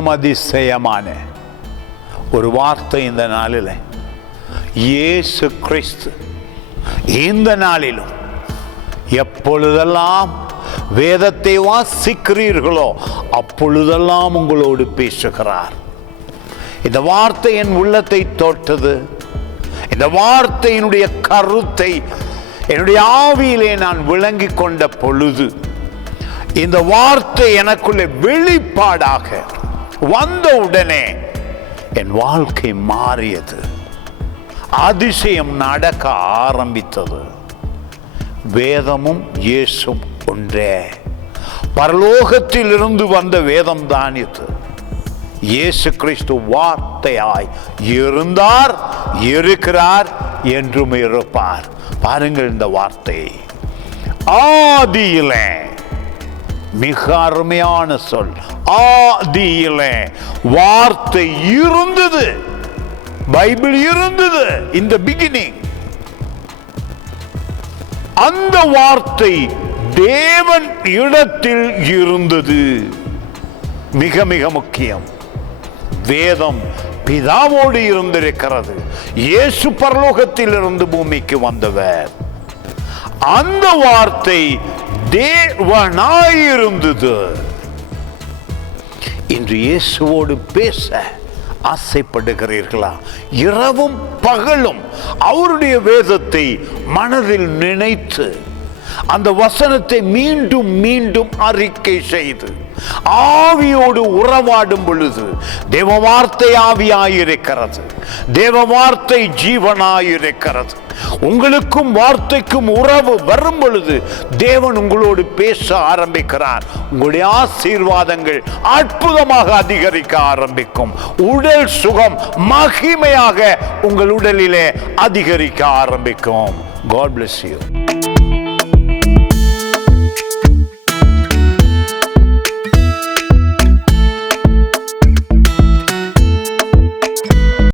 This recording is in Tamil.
மிகவும் அதிசயமான ஒரு வார்த்தை இந்த நாளில். இயேசு கிறிஸ்து இந்த நாளிலும் எப்பொழுதெல்லாம் வேதத்தை வாசிக்கிறீர்களோ அப்பொழுதெல்லாம் உங்களோடு பேசுகிறார். இந்த வார்த்தை என் உள்ளத்தை தொட்டது. இந்த வார்த்தையினுடைய கருத்தை என்னுடைய ஆவியிலே நான் விளங்கி கொண்ட பொழுது இந்த வார்த்தை எனக்குள்ளே வெளிப்பாடாக வந்த உடனே என் வாழ்க்கை மாறியது. அதிசயம் நடக்க ஆரம்பித்தது. வேதமும் இயேசும் ஒன்றே. பரலோகத்திலிருந்து வந்த வேதம் தான் இது. இயேசு கிறிஸ்து வார்த்தையாய் இருந்தார், இருக்கிறார், என்றும் இருப்பார். பாருங்கள் இந்த வார்த்தை. ஆதியிலே, மிக அருமையான சொல். ஆதியிலே வார்த்தை இருந்தது. பைபிள் இருந்தது. இந்த பிகினிங். அந்த வார்த்தை தேவன் இடத்தில் இருந்தது. மிக மிக முக்கியம். வேதம் பிதாவோடு இருந்திருக்கிறது. இயேசு பரலோகத்தில் இருந்து பூமிக்கு வந்தவர். அந்த வார்த்தை தேவனாயிருந்தது. இன்று இயேசுவோடு பேச ஆசைப்படுகிறீர்களா? இரவும் பகலும் அவருடைய வேதத்தை மனதில் நினைத்து அந்த வசனத்தை மீண்டும் மீண்டும் அறிக்கை செய்து ஆவியோடு உறவாடும் பொழுது தேவ வார்த்தை ஆவியாயிருக்கிறது. தேவ வார்த்தை ஜீவனாயிருக்கிறது. உங்களுக்கும் வார்த்தைக்கும் உறவு வரும் பொழுது தேவன் உங்களோடு பேச ஆரம்பிக்கிறார். உங்களுடைய ஆசீர்வாதங்கள் அற்புதமாக அதிகரிக்க ஆரம்பிக்கும். உடல் சுகம் மகிமையாக உங்கள் உடலிலே அதிகரிக்க ஆரம்பிக்கும். God bless you.